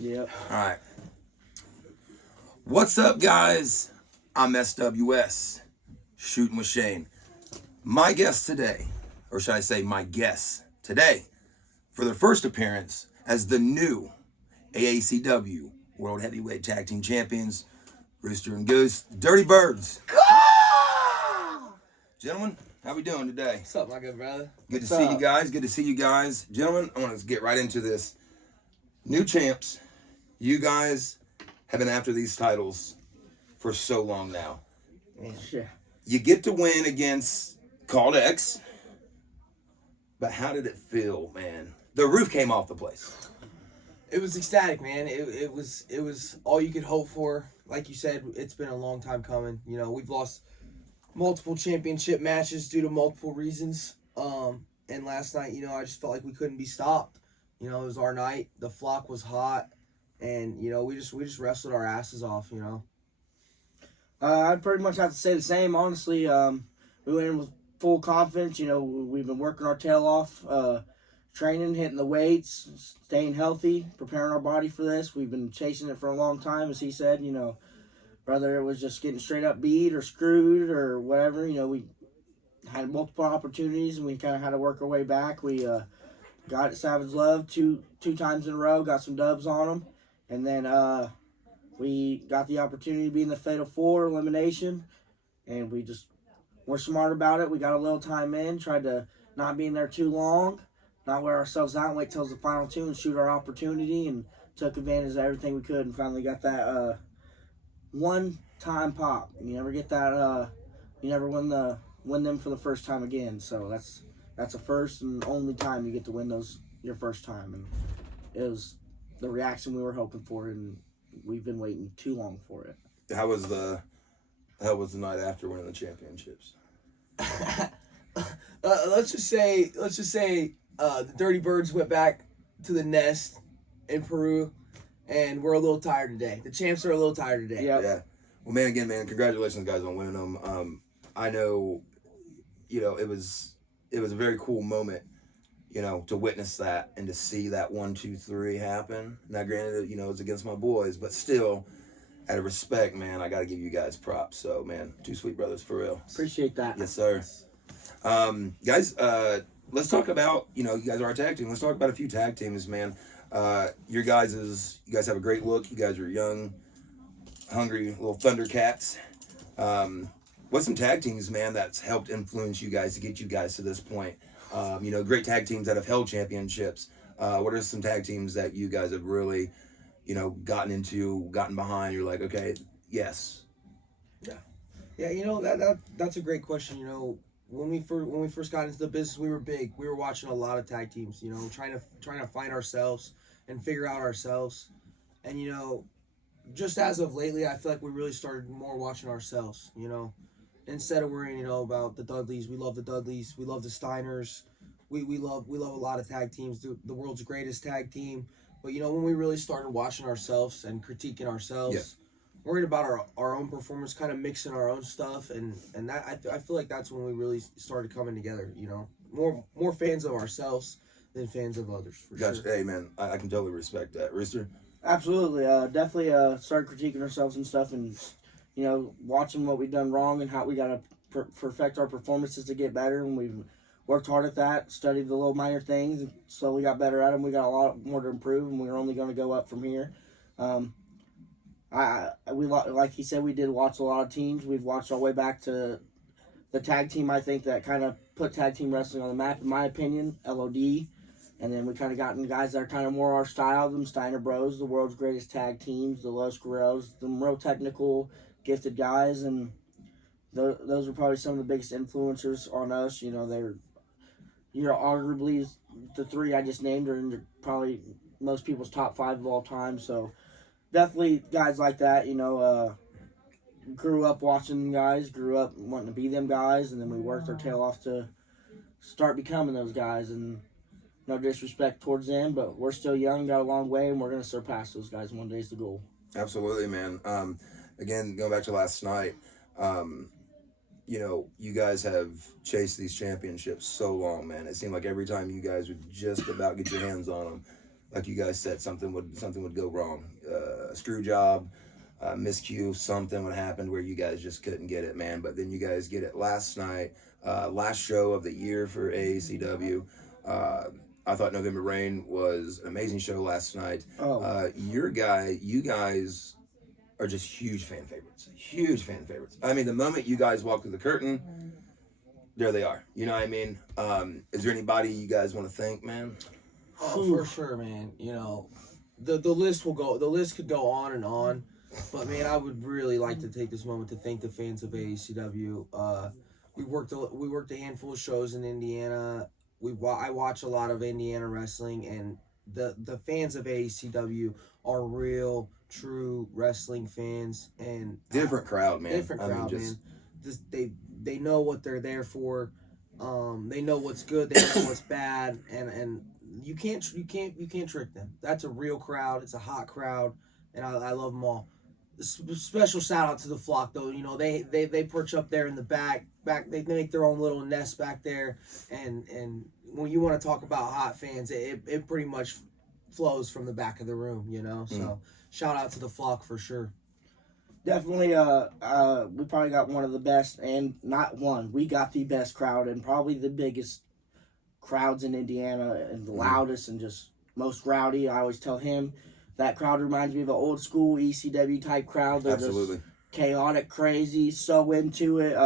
Yep. All right. What's up, guys? I'm sWs, Shootin with Shane. My guest today, or should I say my guests today, for their first appearance as the new AACw World Heavyweight Tag Team Champions, Rooster and Goose, Dirty Birds. Gentlemen, how we doing today? What's up, my good brother? Good to see you guys. Good to see you guys. Gentlemen, I want to get right into this. New champs, you guys have been after these titles for so long now. Yeah. You get to win against Called X, but how did it feel, man? The roof came off the place. It was ecstatic, man. It was all you could hope for. Like you said, it's been a long time coming. You know, we've lost multiple championship matches due to multiple reasons. And last night, you know, I just felt like we couldn't be stopped. You know, it was our night. The flock was hot, and you know, we just wrestled our asses off. You know. I'd pretty much have to say the same. Honestly, we went in with full confidence. You know, we've been working our tail off, training, hitting the weights, staying healthy, preparing our body for this. We've been chasing it for a long time, as he said. You know, whether it was just getting straight up beat or screwed or whatever. You know, we had multiple opportunities, and we kind of had to work our way back. We got Savage Love two times in a row, got some dubs on them, and then we got the opportunity to be in the Fatal 4 elimination, and we're smart about it. We got a little time in, tried to not be in there too long, not wear ourselves out and wait till the final two and shoot our opportunity, and took advantage of everything we could and finally got that one-time pop. You never get that, you never win them for the first time again, so that's a first and only time you get to win those your first time, and it was the reaction we were hoping for, and we've been waiting too long for it. How was the night after winning the championships? Let's just say the Dirty Birds went back to the nest in Peru, and we're a little tired today. The champs are a little tired today. Yep. Yeah. Well, man, congratulations, guys, on winning them. I know, you know, it was a very cool moment, you know, to witness that and to see that 1, 2, 3 happen. Now, granted, you know, it's against my boys, but still, out of respect, man, I got to give you guys props. So, man, two sweet brothers for real. Appreciate that. Yes, sir. Guys, let's talk about, you know, you guys are a tag team. Let's talk about a few tag teams, man. You guys have a great look. You guys are young, hungry little Thundercats. What's some tag teams, man, that's helped influence you guys to get you guys to this point? You know, great tag teams that have held championships. What are some tag teams that you guys have really, you know, gotten behind? You're like, okay, yes. Yeah, you know, that's a great question. You know, when we first got into the business, we were big. We were watching a lot of tag teams, you know, trying to find ourselves and figure out ourselves. And you know, just as of lately, I feel like we really started more watching ourselves, you know. Instead of worrying, you know, about the Dudleys, we love the Dudleys, we love the Steiners, we love a lot of tag teams, the world's greatest tag team. But you know, when we really started watching ourselves and critiquing ourselves, worried about our own performance, kind of mixing our own stuff, and that I feel like that's when we really started coming together. You know, more fans of ourselves than fans of others. For Gotcha. sure. Hey, man, I can totally respect that, Rooster. Absolutely. Definitely started critiquing ourselves and stuff, and you know, watching what we've done wrong and how we got to perfect our performances to get better. And we've worked hard at that, studied the little minor things, and slowly got better at them. We got a lot more to improve, and we're only going to go up from here. Like he said, we did watch a lot of teams. We've watched all the way back to the tag team, I think, that kind of put tag team wrestling on the map, in my opinion, LOD. And then we kind of gotten guys that are kind of more our style, them Steiner Bros, the world's greatest tag teams, the Los Guerreros, them real technical, gifted guys. And those are probably some of the biggest influencers on us. You know, arguably the three I just named are in probably most people's top 5 of all time. So definitely guys like that, you know, grew up watching them guys, grew up wanting to be them guys, and then we worked our tail off to start becoming those guys. And no disrespect towards them, but we're still young, got a long way, and we're going to surpass those guys. One day is the goal. Absolutely, man. Again, going back to last night, you know, you guys have chased these championships so long, man. It seemed like every time you guys would just about get your hands on them, like you guys said, something would go wrong, a screw job, miscue, something would happen where you guys just couldn't get it, man. But then you guys get it last night, last show of the year for AACw. I thought November Rain was an amazing show last night. You guys are just huge fan favorites. Huge fan favorites. I mean, the moment you guys walk through the curtain, there they are. You know what I mean? Is there anybody you guys want to thank, man? Oh, for sure, man. You know, the list could go on and on, but man, I would really like to take this moment to thank the fans of AACw. We worked a handful of shows in Indiana. I watch a lot of Indiana wrestling, and the fans of AACw are real, true wrestling fans, and Different crowd, man. different crowd, man. They know what they're there for. They know what's good, they know what's bad, and you can't trick them. That's a real crowd. It's a hot crowd, and I love them all. Special shout out to the flock, though. You know, they perch up there in the back. They make their own little nest back there, and when you want to talk about hot fans, it pretty much flows from the back of the room. You know, so shout out to the flock for sure. Definitely, we probably got one of the best, and not one. We got the best crowd and probably the biggest crowds in Indiana, and the loudest and just most rowdy. I always tell him that crowd reminds me of an old school ECW type crowd. They're Absolutely. just chaotic, crazy, so into it.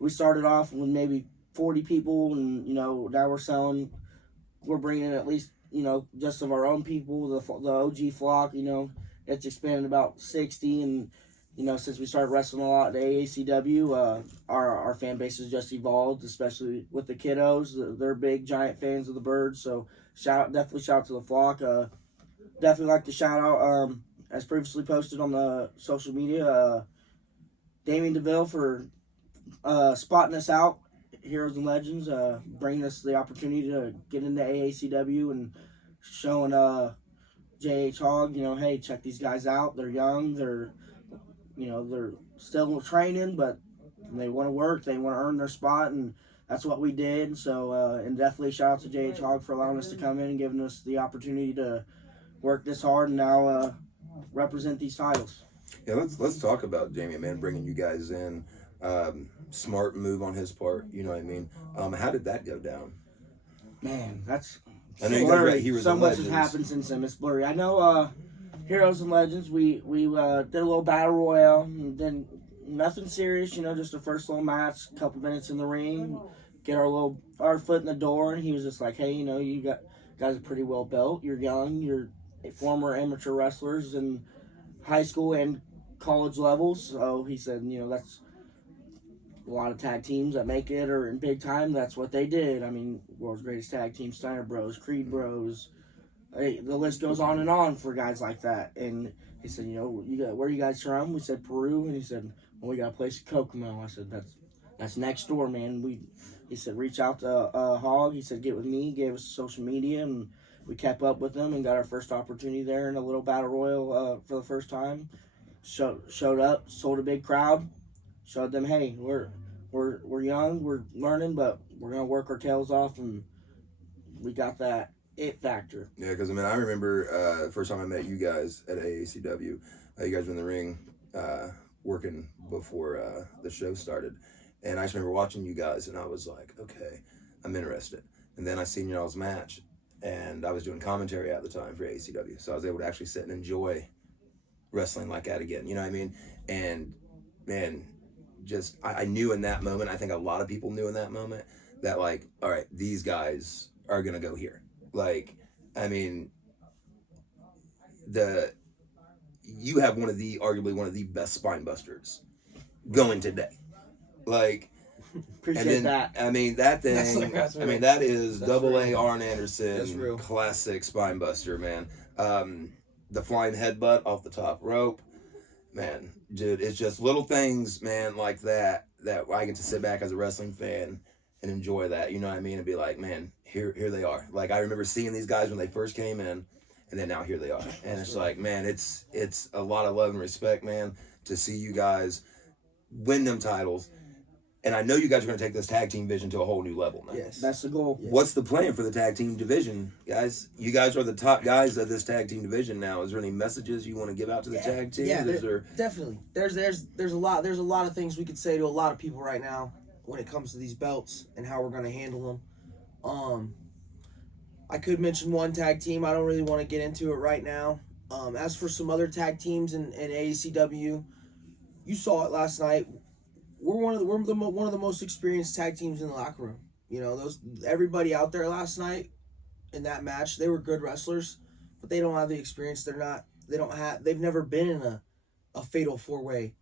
We started off with maybe 40 people, and now we're bringing in at least just of our own people, the OG flock. It's expanded about 60, and since we started wrestling a lot at AACw, our fan base has just evolved, especially with the kiddos. They're big, giant fans of the Birds, so definitely shout out to the flock. Definitely like to shout out, as previously posted on the social media, Damien DeVille for spotting us out, Heroes and Legends, bringing us the opportunity to get into AACw and showing JH Hogg, hey, check these guys out. They're young. They're still training, but they want to work. They want to earn their spot, and that's what we did. So, and definitely shout out to JH Hogg for allowing us to come in and giving us the opportunity to work this hard and now represent these titles. Yeah, let's talk about Damien, man, bringing you guys in. Smart move on his part. You know what I mean? How did that go down? Man, that's I know you guys blurry. were at Heroes So and much Legends. has happened since then. It's blurry. I know Heroes and Legends, we did a little battle royale, and then nothing serious, just a first little match, a couple minutes in the ring, get our foot in the door, and he was just like, hey, you guys are pretty well built. You're young. You're former amateur wrestlers in high school and college levels. So he said, that's a lot of tag teams that make it or in big time. That's what they did. I mean, world's greatest tag team, Steiner Bros, Creed Bros. The list goes on and on for guys like that. And he said, where are you guys from? We said Peru, and he said, well, we got a place in Kokomo. I said, that's next door, man. He said, reach out to Hogg. He said, get with me. He gave us social media, and we kept up with them and got our first opportunity there in a little battle royal for the first time. Showed up, sold a big crowd, showed them, hey, we're young, we're learning, but we're gonna work our tails off, and we got that it factor. Yeah, because I remember the first time I met you guys at AACw. You guys were in the ring working before the show started, and I just remember watching you guys, and I was like, okay, I'm interested. And then I seen y'all's match, and I was doing commentary at the time for AACw, so I was able to actually sit and enjoy wrestling like that again. You know what I mean? And man, just I knew in that moment. I think a lot of people knew in that moment that, like, all right, these guys are gonna go here. Like, I mean, you have arguably one of the best spine busters going today. Like, Appreciate that. I mean, that thing. That's I mean, real. that is That's double real. A Arn Anderson That's real. classic spine buster, man. The flying headbutt off the top rope, man, dude. It's just little things, man, like that I get to sit back as a wrestling fan and enjoy that. You know what I mean? And be like, man, here they are. Like, I remember seeing these guys when they first came in, and then now here they are. And it's like, man, it's a lot of love and respect, man, to see you guys win them titles. And I know you guys are going to take this tag team division to a whole new level now. Yes. That's the goal. Yes. What's the plan for the tag team division, guys? You guys are the top guys of this tag team division now. Is there any messages you want to give out to the tag team? Yeah, Is there... definitely. There's a lot of things we could say to a lot of people right now when it comes to these belts and how we're going to handle them. I could mention one tag team. I don't really want to get into it right now. As for some other tag teams in AACw, you saw it last night. We're one of the most experienced tag teams in the locker room. You know, everybody out there last night in that match, they were good wrestlers, but they don't have the experience. They've never been in a fatal 4-way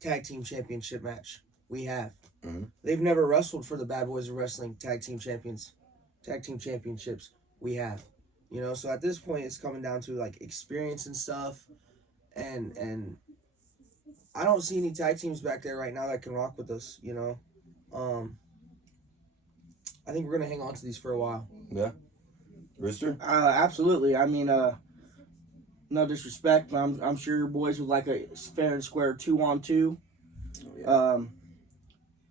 tag team championship match. We have. Mm-hmm. They've never wrestled for the Bad Boys of Wrestling tag team championships. We have. You know, so at this point it's coming down to like experience and stuff, and I don't see any tag teams back there right now that can rock with us, you know. I think we're going to hang on to these for a while. Yeah. Rooster? Absolutely. I mean, no disrespect, but I'm sure your boys would like a fair and square 2-on-2. Oh, yeah.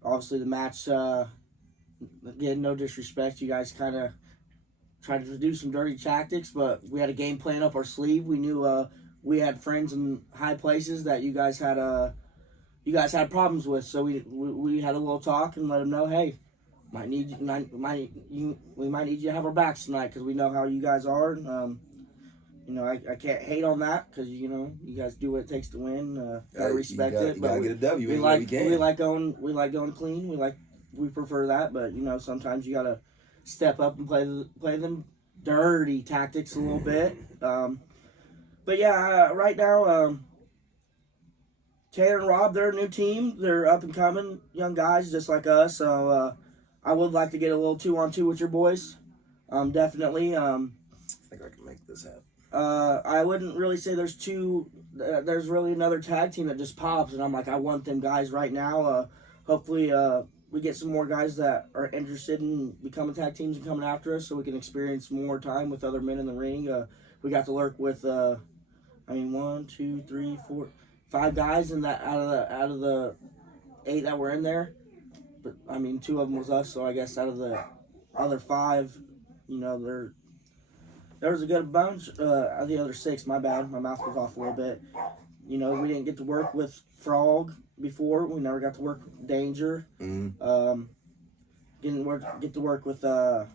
Obviously the match, again, no disrespect. You guys kind of tried to do some dirty tactics, but we had a game plan up our sleeve. We knew we had friends in high places that you guys had problems with, so we had a little talk and let them know, hey, we might need you to have our backs tonight because we know how you guys are. You know, I can't hate on that because you know you guys do what it takes to win. I respect it. You gotta get a W. We like going clean. We prefer that, but you know sometimes you gotta step up and play them dirty tactics a little bit. But yeah, right now, Taylor and Rob, they're a new team. They're up and coming young guys just like us. So I would like to get a little 2-on-2 with your boys. Definitely. I think I can make this happen. I wouldn't really say there's two. There's really another tag team that just pops, and I'm like, I want them guys right now. Hopefully, we get some more guys that are interested in becoming tag teams and coming after us, so we can experience more time with other men in the ring. We got to work with, 1, 2, 3, 4, 5 guys in that out of the 8 that were in there. But 2 of them was us, so I guess out of the other 5, you know, there was a good bunch. Out of the other 6, my bad, my mouth was off a little bit. You know, we didn't get to work with Frog before. We never got to work with Danger. Mm-hmm. Didn't get to work with so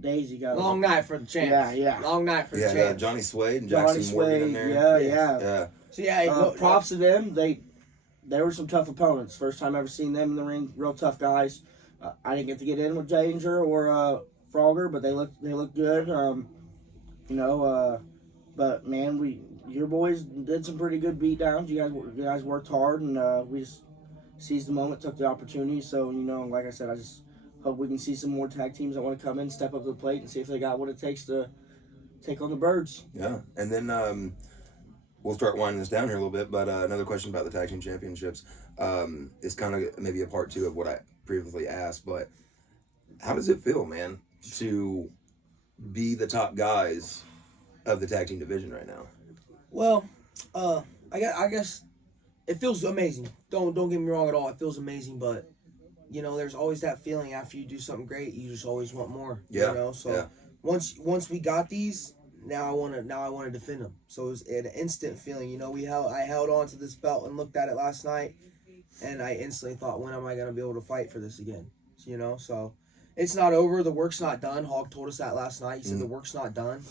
Daisy got long night for the champs. Yeah. Long night for the champs. Johnny Suede and Jackson Morgan in there. Yeah. So props to them. They were some tough opponents. First time ever seen them in the ring. Real tough guys. I didn't get to get in with Danger or Frogger, but they look good. But man, your boys did some pretty good beatdowns. You guys worked hard, and we just seized the moment, took the opportunity. So like I said, I just hope we can see some more tag teams that want to come in, step up to the plate, and see if they got what it takes to take on the Birds. Yeah, and then we'll start winding this down here a little bit. But another question about the tag team championships is kind of maybe a part 2 of what I previously asked. But how does it feel, man, to be the top guys of the tag team division right now? Well, I guess it feels amazing. Don't get me wrong at all. It feels amazing, but there's always that feeling after you do something great, you just always want more. Yeah. Once we got these, now I want to defend them. So it was an instant feeling. I held on to this belt and looked at it last night, and I instantly thought, when am I going to be able to fight for this again? So it's not over. The work's not done. Hawk told us that last night. He said the work's not done.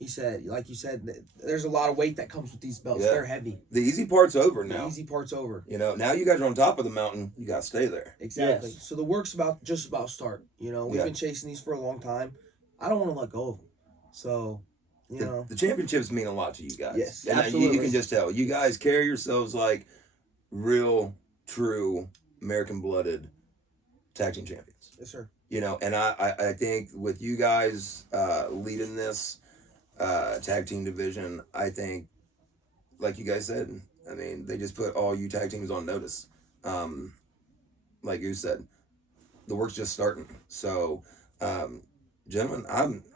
He said, like you said, there's a lot of weight that comes with these belts. Yeah. They're heavy. The easy part's over now. The easy part's over. Now you guys are on top of the mountain. You got to stay there. Exactly. Yes. So the work's just about start. We've been chasing these for a long time. I don't want to let go of them. So, The championships mean a lot to you guys. Yes, and absolutely. You can just tell. You guys carry yourselves like real, true, American-blooded tag team champions. Yes, sir. And I think with you guys leading this tag team division, I think, like you guys said, they just put all you tag teams on notice. Like you said, the work's just starting. So, gentlemen,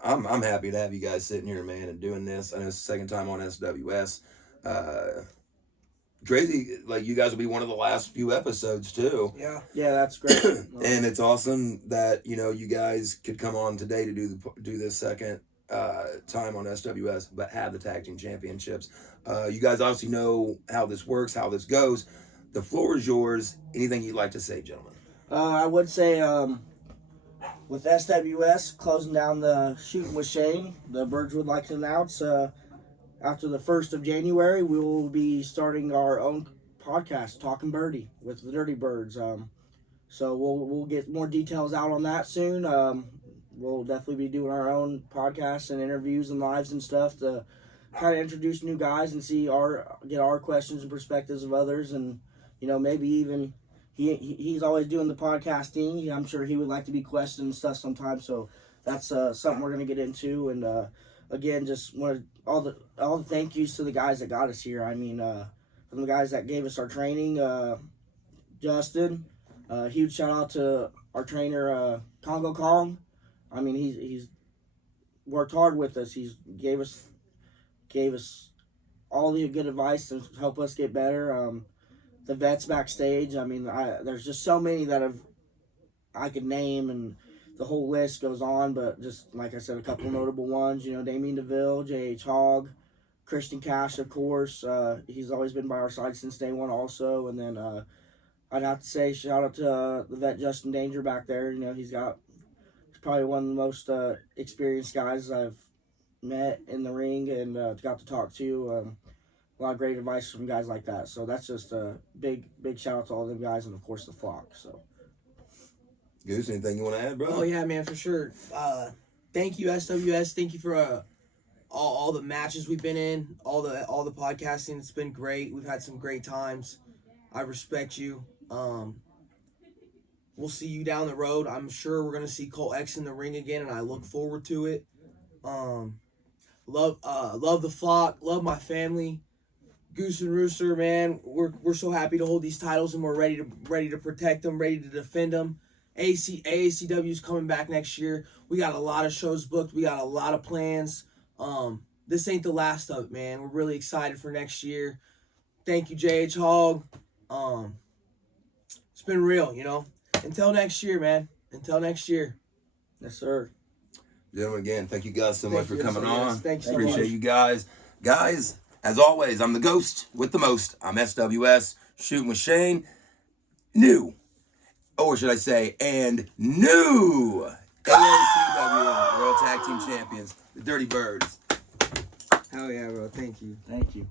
I'm happy to have you guys sitting here, man, and doing this. I know it's the second time on sWs. crazy. Like, you guys will be one of the last few episodes too. Yeah. Yeah, that's great. And it's awesome that, you know, you guys could come on today to do this second time on sWs, but have the tag team championships. You guys obviously know how this works, how this goes. The floor is yours. Anything you'd like to say, gentlemen? I would say with sWs closing down the Shootin with Shane, the Birds would like to announce after the 1st of January, we will be starting our own podcast, Talking Birdie, with the Dirty Birds. So we'll get more details out on that soon. We'll definitely be doing our own podcasts and interviews and lives and stuff to kind of introduce new guys and get our questions and perspectives of others, and you know, maybe even he's always doing the podcasting. I'm sure he would like to be questioned and stuff sometimes. So that's something we're gonna get into. And again, just want all the thank yous to the guys that got us here. I mean, from the guys that gave us our training, Justin. Huge shout out to our trainer, Congo Kong. I mean, he's worked hard with us. He's gave us all the good advice to help us get better. The vets backstage. I mean, there's just so many that I could name, and the whole list goes on. But just like I said, a couple notable ones. You know, Damien DeVille, J.H. Hogg, Christian Cash, of course. He's always been by our side since day one, also. And then I'd have to say shout out to the vet Justin Danger back there. You know, he's probably one of the most experienced guys I've met in the ring and got to talk to. A lot of great advice from guys like that. So that's just a big shout out to all them guys, and of course the flock. So, Goose, anything you want to add, bro? Oh yeah, man, for sure. Thank you, sWs. Thank you for all the matches we've been in, all the podcasting. It's been great. We've had some great times. I respect you. We'll see you down the road. I'm sure we're gonna see Colt X in the ring again, and I look forward to it. Love the flock. Love my family. Goose and Rooster, man, we're so happy to hold these titles, and we're ready to protect them, ready to defend them. AACw is coming back next year. We got a lot of shows booked. We got a lot of plans. This ain't the last of it, man. We're really excited for next year. Thank you, J.H. Hogg. It's been real, you know. Until next year, man. Until next year. yes, sir. Gentlemen, again, thank you guys so much for coming on. Thanks so Appreciate much. you guys. Guys, as always, I'm the Ghost with the most. I'm sWs, Shootin with Shane. New, or should I say, and new AACw World Tag Team Champions, the Dirty Birds. Hell yeah, bro. Thank you. Thank you.